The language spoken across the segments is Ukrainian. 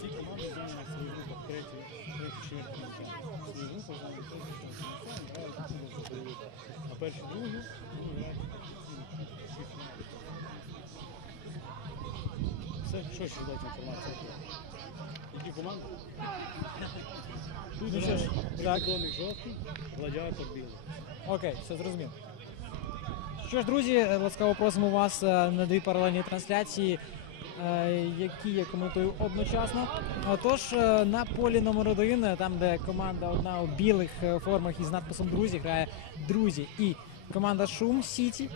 Ці команди займають свою групу третю, третю чверть місця. Свою групу займають третю чверть місця, грають у цілому бойовика. А перші другу ну, грають ну, півфіналі. Все, що ще дати інформацію? Які команди? Тут що ж, так. жовтий, гладіатор білий. Окей, все зрозумів. Що ж, друзі, ласкаво просимо вас е, на дві паралельні трансляції, які я коментую одночасно. Отож, е, на полі номер один, е, там, де команда одна у білих е, формах із надписом Друзі, грає Друзі і команда Шум Сіті.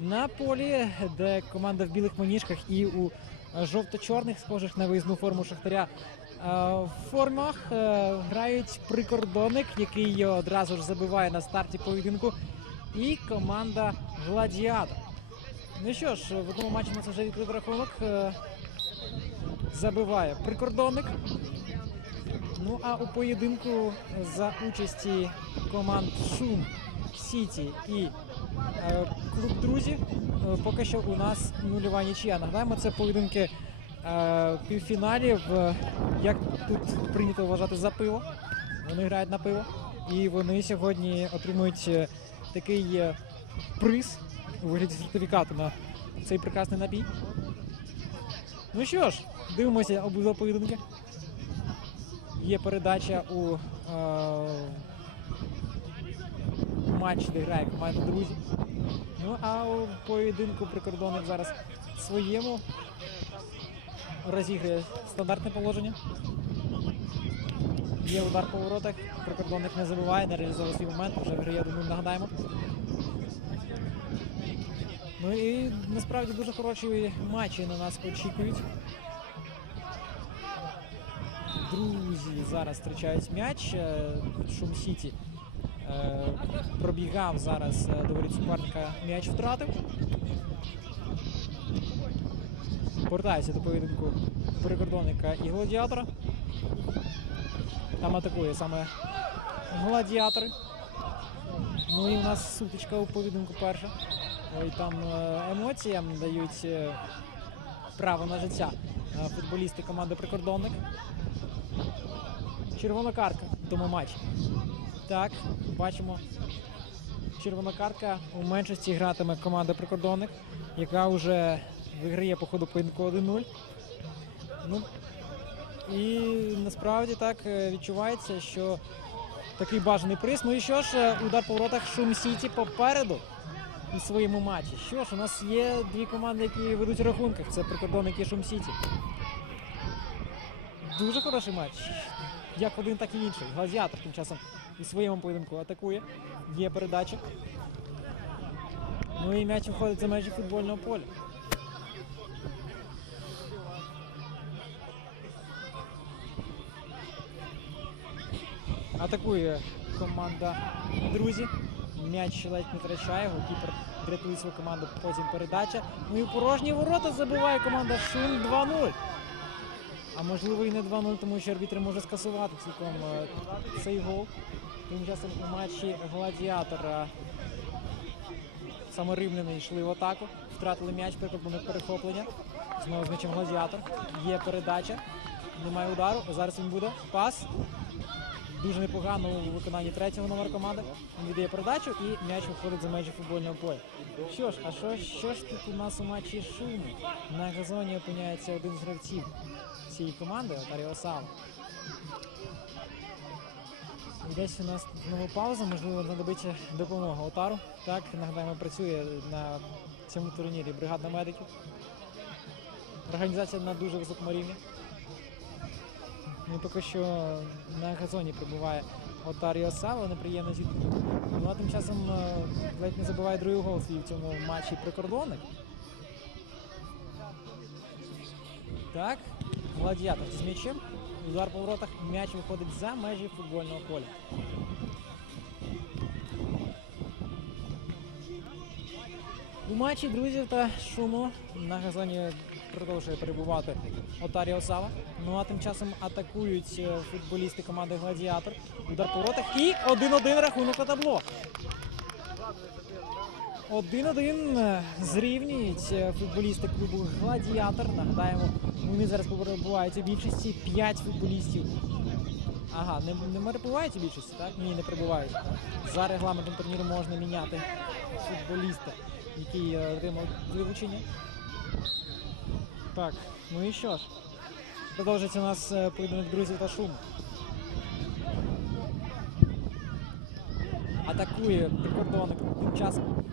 На полі, де команда в білих маніжках і у е, жовто-чорних, схожих на виїзну форму Шахтаря. е, В формах е, грають прикордонник, який одразу ж забиває на старті поєдинку, і команда Гладіатор. Ну що ж, в одному матчі нас вже відкритий рахунок. е, Забиває прикордонник. Ну а у поєдинку за участі команд Шум Сіті і е, клуб Друзі е, поки що у нас нульова нічия. Нагадаємо, це поєдинки півфіналів, як тут прийнято вважати за пиво. Вони грають на пиво. І вони сьогодні отримують такий приз у вигляді сертифікату на цей прекрасний напій. Ну що ж, дивимося обидва поєдинки. Є передача у е, матч, де грає команда друзі. Ну а у поєдинку прикордонник зараз своєму розіграє стандартне положення. Є удар по воротах, прикордонник не забиває, не реалізовує свій момент, вже виграє нуль, нагадаємо. Ну і насправді дуже хороші матчі на нас очікують. Друзі зараз втрачають м'яч. е, Шум Сіті е, пробігав зараз е, до суперника, м'яч втратив. Повертається до поєдинку прикордонника і гладіатора. Там атакує саме гладіатори. Ну і у нас сутичка у поєдинку перша. Ой, там е, емоціям дають е, право на життя е, футболісти команди Прикордонник. Червона картка в тому матчі. Так, бачимо. Червона картка у меншості гратиме команда Прикордонник, яка вже виграє по ходу поєдинку 1-0. Ну, і насправді так відчувається, що такий бажаний приз. Ну і що ж, удар по воротах Шум Сіті попереду у своєму матчі. Що ж, у нас є дві команди, які ведуть у. Це прикордонник і Шум Сіті. Дуже хороший матч. Як один, так і інший. Гладіатор тим часом у своєму поєдинку атакує. Є передача. Ну і м'яч виходить за межі футбольного поля. Атакує команда друзі. М'яч ледь не втрачає. Голкіпер рятує свою команду. Потім передача. Ну і порожні ворота забиває команда Шум 2-0. А можливо і не 2-0, тому що арбітр може скасувати цілком е, цей гол. Тим часом у матчі гладіатора саме римляни йшли в атаку. Втратили м'яч, прикладне перехоплення. Знову з м'ячем гладіатор. Є передача. Немає удару. Зараз він буде. Пас. Дуже непогано у виконанні третього номера команди. Він віддає передачу і м'яч виходить за межі футбольного поля. Що ж, а що, що ж тут у нас у матчі шуму? На газоні опиняється один з гравців цієї команди, Отаріо Сава. Десь у нас знову пауза, можливо, знадобиться допомога Отару. Так, нагадаємо, працює на цьому турнірі бригада медиків. Організація на дуже високому рівні. Ну, поки що на газоні прибуває Отаріо Сава, неприємно зіткнути. Ну а тим часом е, ледь не забиває другий гол свій в цьому матчі прикордонник. Так, гладіатор з м'ячем. Удар по воротах, м'яч виходить за межі футбольного поля. У матчі друзів та шуму на газоні продовжує перебувати Отаріо Сава. Ну а тим часом атакують е, футболісти команди Гладіатор. Удар по воротах і 1-1 рахунок на табло. Один-один е, зрівнюють е, футболісти клубу Гладіатор. Нагадаємо, вони зараз перебувають у більшості 5 футболістів. Ага, не, не перебувають у більшості, так? Ні, не перебувають. За регламентом турніру можна міняти футболіста, який отримав вилучення. Так, ну і що ж? Продовжується у нас е, поєдинок друзів та шум. Атакує прикордонник тим часом.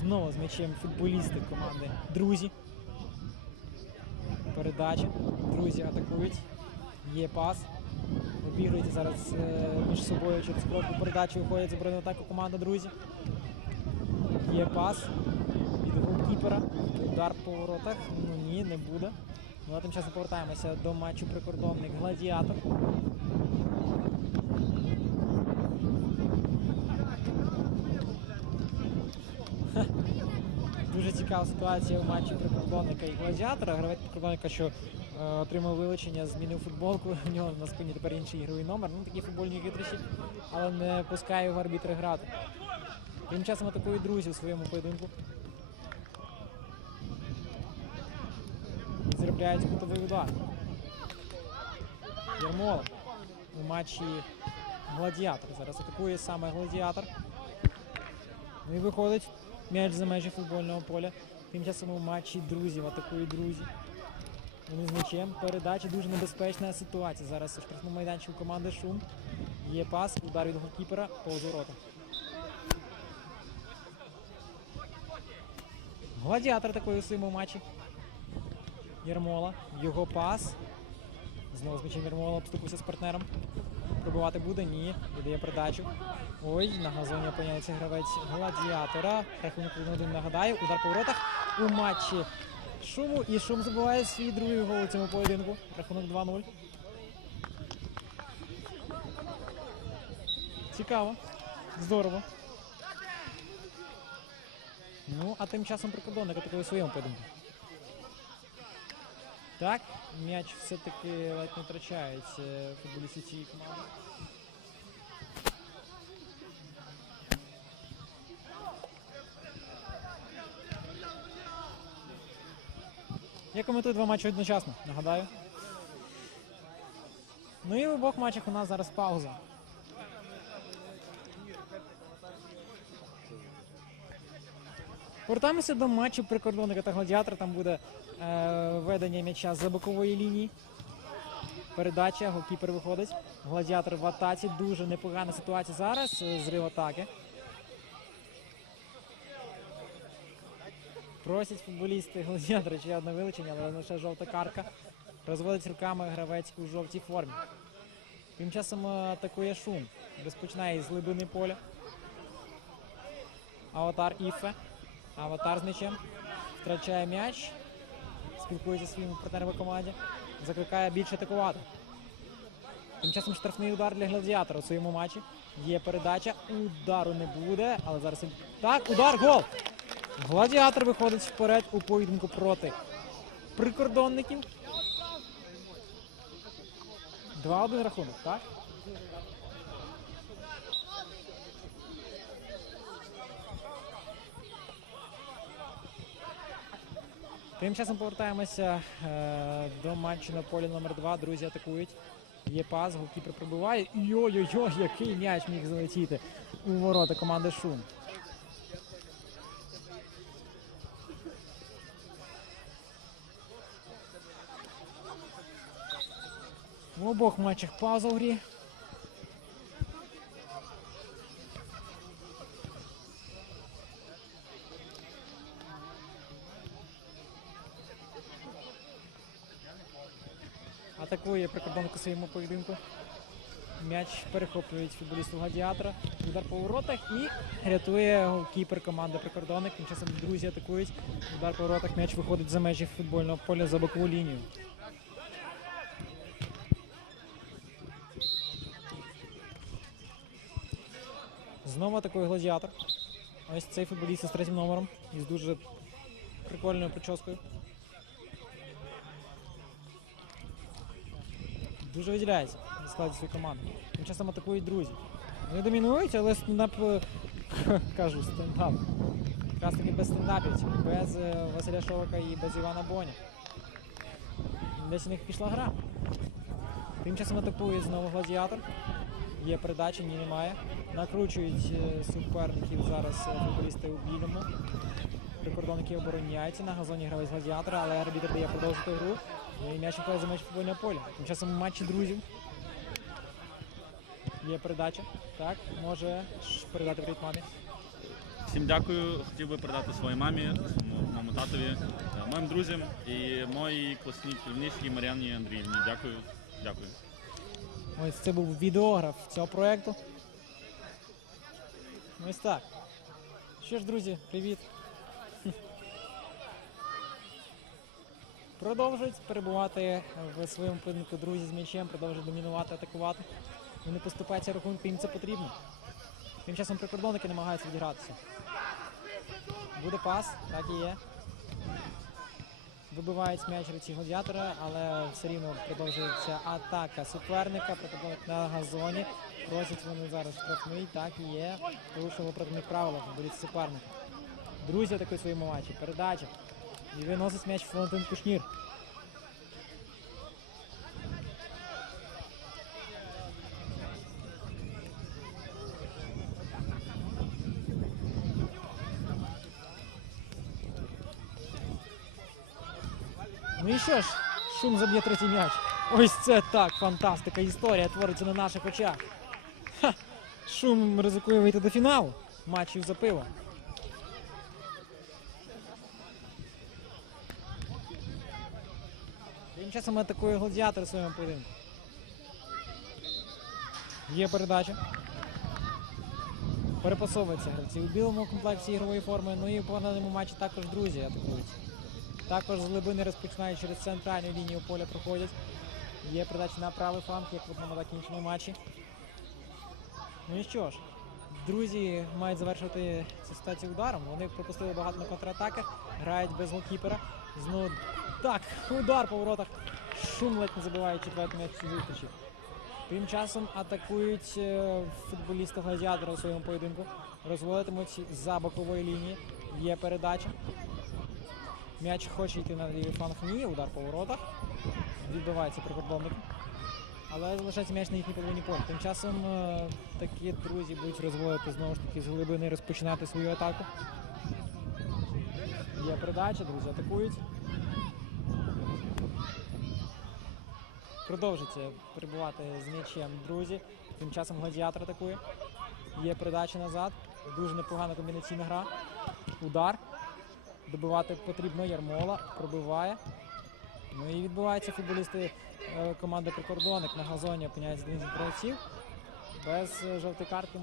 Знову з м'ячем футболісти команди Друзі. Передача. Друзі атакують. Є пас. Обігрують зараз е, між собою через коротку передачу виходить з оборони атаку команда Друзі. Є пас від. Удар по воротах. Ну ні, не буде. Ну а тим часом повертаємося до матчу прикордонник Гладіатор. Дуже цікава ситуація у матчі прикордонника і гладіатора. Гравець прикордонника, що е, отримав вилучення, змінив футболку. У нього на спині тепер інший ігровий номер. Ну такі футбольні хитрощі, але не пускає його арбітри грати. Тим часом атакують друзі у своєму поєдинку. Заробляють кутовий удар. Єрмолов у матчі Гладіатор. Зараз атакує саме Гладіатор. Ну і виходить м'яч за межі футбольного поля. Тим часом у матчі друзів атакують друзі. Вони з м'ячем. Передача дуже небезпечна ситуація. Зараз у штрафному майданчику команди Шум. Є пас, удар від голкіпера повз ворота. Гладіатор у своєму матчі. Єрмола. Його пас. Знову з м'ячем Єрмола обступився з партнером. Пробивати буде? Ні. Віддає передачу. Ой, на газоні опиняється гравець гладіатора. Рахунок 1-1 нагадаю. Удар по воротах у матчі шуму. І шум забиває свій другий гол у цьому поєдинку. Рахунок 2-0. Цікаво. Здорово. Ну, а тим часом прикордонник атакує у своєму поєдинку. Так, м'яч все-таки ледь не втрачають е, футболісти цієї команди. Я коментую два матчі одночасно, нагадаю. Ну і в обох матчах у нас зараз пауза. Повертаємося до матчу прикордонника та гладіатора. Там буде е, ведення м'яча за бокової лінії. Передача, голкіпер виходить. Гладіатор в атаці. Дуже непогана ситуація зараз. е, Зрив атаки. Просять футболісти гладіатора ще одне вилучення, але лише жовта картка. Розводить руками гравець у жовтій формі. Тим часом е, атакує шум. Розпочинає із глибини поля. Аватар Іфе. Аватар з м'ячем. Втрачає м'яч. Спілкується зі своїми партнерами по команді. Закликає більше атакувати. Тим часом штрафний удар для гладіатора у своєму матчі. Є передача. Удару не буде. Але зараз. Так, удар, гол! Гладіатор виходить вперед у поєдинку проти прикордонників. 2-1 рахунок, так? Тим часом повертаємося е, до матчу на полі номер 2 Друзі атакують. Є пас, голкіпер пробиває. Йой-йой-йой, який м'яч міг залетіти у ворота команди Шум. В обох матчах пауза в грі. Атакує прикордонник у своєму поєдинку. М'яч перехоплюють футболісту гладіатора. Удар по воротах і рятує голкіпер команди прикордонник. Тим часом друзі атакують. Удар по воротах. М'яч виходить за межі футбольного поля за бокову лінію. Знову атакує гладіатор. Ось цей футболіст із третім номером із дуже прикольною прическою. Дуже виділяється на складі своєї команди. Тим часом атакують друзі. Вони домінують, але стендап. Кажу, стендап. Якраз таки без стендапівців, без е, Василя Шовака і без Івана Боня. Десь у них пішла гра. Тим часом атакує знову гладіатор. Є передача, ні, немає. Накручують е, суперників зараз е, футболісти у білому. Прикордонники обороняються. На газоні гравець гладіатора, але арбітр дає продовжити гру. І м'яч виходить за меж футбольного поля. Тим часом у матчі друзів. Є передача. Так, може передати привіт мамі. Всім дякую. Хотів би передати своїй мамі, своєму моєму татові, е, моїм друзям і моїй класній керівничці Мар'яні Андріївні. Дякую. Дякую. Ось це був відеограф цього проєкту. Ось так. Що ж, друзі, привіт. Продовжують перебувати в своєму поєдинку друзі з м'ячем, продовжують домінувати, атакувати. Вони поступаються рахунку, їм це потрібно. Тим часом прикордонники намагаються відігратися. Буде пас, так і є. Вибивають м'яч руці гладіатора, але все рівно продовжується атака суперника. Прикордонник на газоні. Просять вони зараз штрафний, так і є. Порушили проти них правила, боріть суперника. Друзі атакують своєму матчі. Передача. І виносить м'яч Валентин Кушнір. Ну і що ж, шум заб'є третій м'яч. Ось це так, фантастика, історія твориться на наших очах. Ха! Шум ризикує вийти до фіналу матчів за пиво. Часом атакує гладіатор у своєму поєдинку. Є передача. Перепасовується гравці у білому комплекті ігрової форми. Ну і в поганому матчі також друзі атакують. Також з глибини розпочинають через центральну лінію поля проходять. Є передача на правий фланг, як в одному так і іншому матчі. Ну і що ж, друзі мають завершувати цю ситуацію ударом. Вони пропустили багато на контратаках, грають без голкіпера. Знову так, удар по воротах. Шум ледь не забиває четвертий м'яч зустрічі. Тим часом атакують е, футболіста гладіатора у своєму поєдинку. Розводитимуть за бокової лінії. Є передача. М'яч хоче йти на лівий фланг. Ні, удар по воротах. Відбивається прикордонник. Але залишається м'яч на їхній половині поля. Тим часом е, такі друзі будуть розводити знову ж таки з глибини розпочинати свою атаку. Є передача, друзі атакують. Продовжується перебувати з м'ячем друзі. Тим часом гладіатор атакує. Є передача назад. Дуже непогана комбінаційна гра. Удар. Добивати потрібно Ярмола. Пробиває. Ну і відбуваються футболісти е, команди прикордонник на газоні опиняється один з гравців. Без е, жовтої картки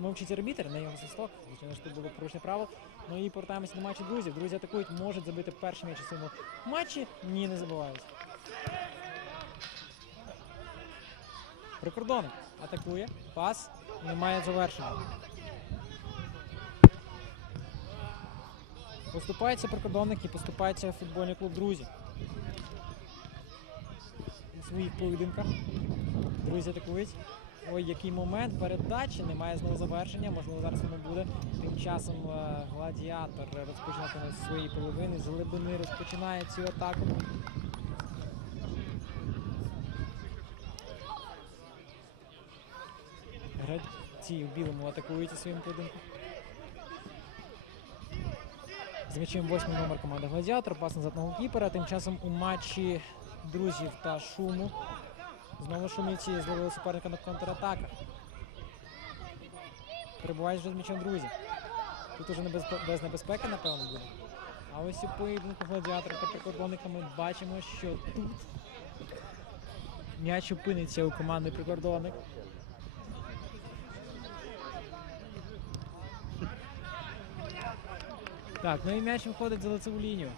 мовчить арбітер, не його свисток. Звичайно ж тут було порушення правил. Ну і повертаємося до матчу друзів. Друзі атакують, можуть забити перший м'яч у цьому матчі. Ні, не забувають. Прикордонник атакує. Пас. Немає завершення. Поступається прикордонник і поступається футбольний клуб друзі. У своїх поєдинках. Друзі атакують. Ой, який момент передачі, немає знову завершення, можливо зараз воно буде. Тим часом е, гладіатор розпочинатиме з своєї половини, з глибини розпочинає цю атаку. Гравці в білому атакують у своєму поєдинку. З м'ячем восьмий номер команди Гладіатор, пас назад на голкіпера. Тим часом у матчі друзів та шуму. Знову шумівці зловили суперника на контратаках. Перебувають вже з м'ячем друзі. Тут уже без небезпеки, напевно, буде. А ось у поєдинку гладіатора та прикордонника ми бачимо, що тут м'яч опиниться у команди прикордонник. Так, ну і м'яч виходить за лицеву лінію.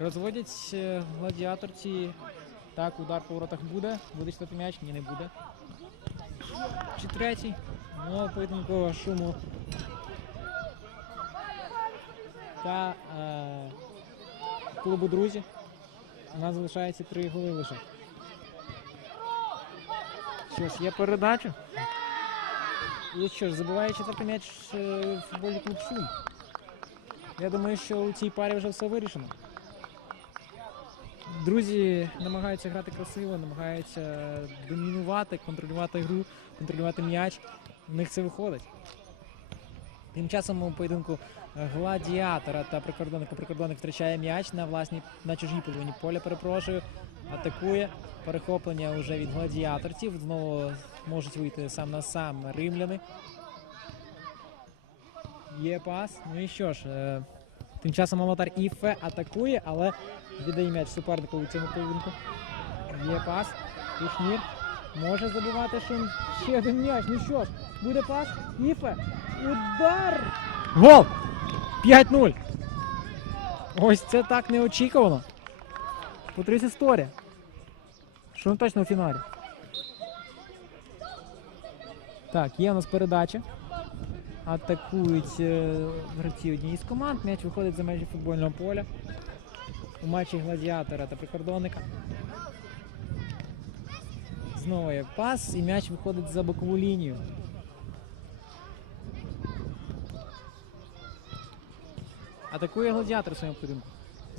Розводять е, гладіаторці. Так, удар по воротах буде. Буде читати м'яч? Ні, не буде. Чи третій? Ну, поєдинку шуму. Та е, клубу друзі. У нас залишається три голи лише. Що ж, є передача. І що ж, забиває четвертий м'яч е, футбольний клуб Шум. Я думаю, що у цій парі вже все вирішено. Друзі намагаються грати красиво, намагаються домінувати, контролювати гру, контролювати м'яч. У них це виходить. Тим часом у поєдинку гладіатора та прикордонника прикордонник втрачає м'яч на власній на чужій половині поля. Перепрошую, атакує. Перехоплення вже від гладіаторців. Знову можуть вийти сам на сам римляни. Є пас. Ну і що ж, е, тим часом Молотар Іфе атакує, але віддає м'яч супернику у цьому поєдинку. Є пас. Кушнір може забивати шум. Ще один м'яч. Ну що ж, буде пас. Іфе. Удар! Гол! 5-0. Ось це так неочікувано. Потріс історія. Що не точно у фіналі. Так, є у нас передача. Атакують е, гравці однієї з команд. М'яч виходить за межі футбольного поля. У матчі гладіатора та прикордонника. Знову є пас, і м'яч виходить за бокову лінію. Атакує гладіатор своєму поєдинку.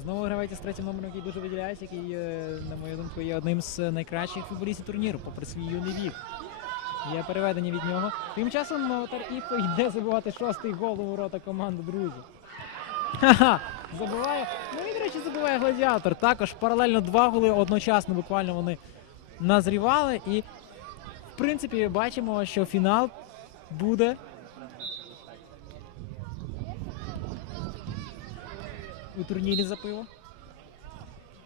Знову гравець з третім номером, який дуже виділяється, який, е, на мою думку, є одним з найкращих футболістів турніру, попри свій юний вік. Є переведення від нього. Тим часом Молотар Іфо йде забивати шостий гол у ворота команди друзі. Ха-ха! Забиває. Ну і, до речі, забиває гладіатор. Також паралельно два голи одночасно буквально вони назрівали. І, в принципі, бачимо, що фінал буде у турнірі за пиво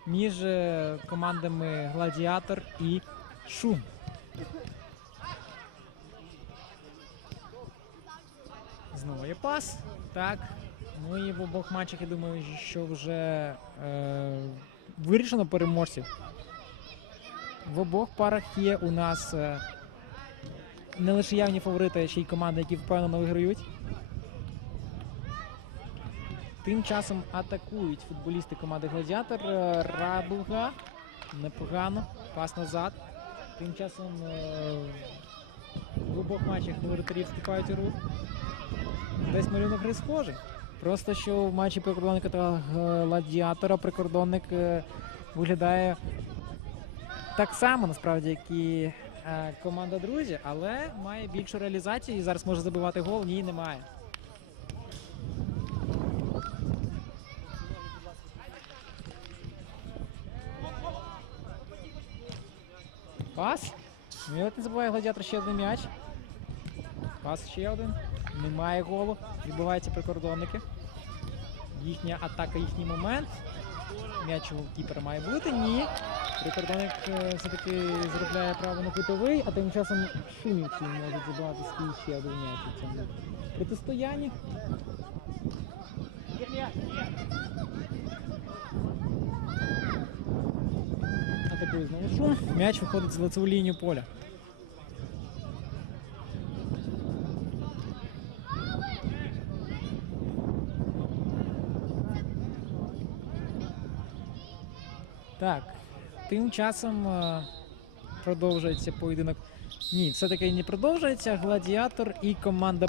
між е, командами Гладіатор і Шум. Знову є пас. Так. Ну і в обох матчах, я думаю, що вже е, вирішено переможців. В обох парах є у нас е, не лише явні фаворити, а ще й команди, які впевнено виграють. Тим часом атакують футболісти команди Гладіатор. Е, Рабуга. Непогано. Пас назад. Тим часом е, в обох матчах воротарі вступають у рух. Десь малюнок гри схожий. Просто що в матчі прикордонника та гладіатора прикордонник е, виглядає так само, насправді, як і е, команда друзі, але має більшу реалізацію і зараз може забивати гол. Ні, немає. Пас. Ну і не забуває гладіатор ще один м'яч. Пас ще один. Немає голу. Відбуваються прикордонники. Їхня атака, їхній момент. М'яч у кіпера має бути. Ні. Прикордонник е, все-таки заробляє право на кутовий, а тим часом шумівці можуть забивати свій ще один м'яч у цьому протистоянні. Знову шум. М'яч виходить з лицеву лінію поля. Так, тим часом е, продовжується поєдинок. Ні, все-таки не продовжується. Гладіатор і команда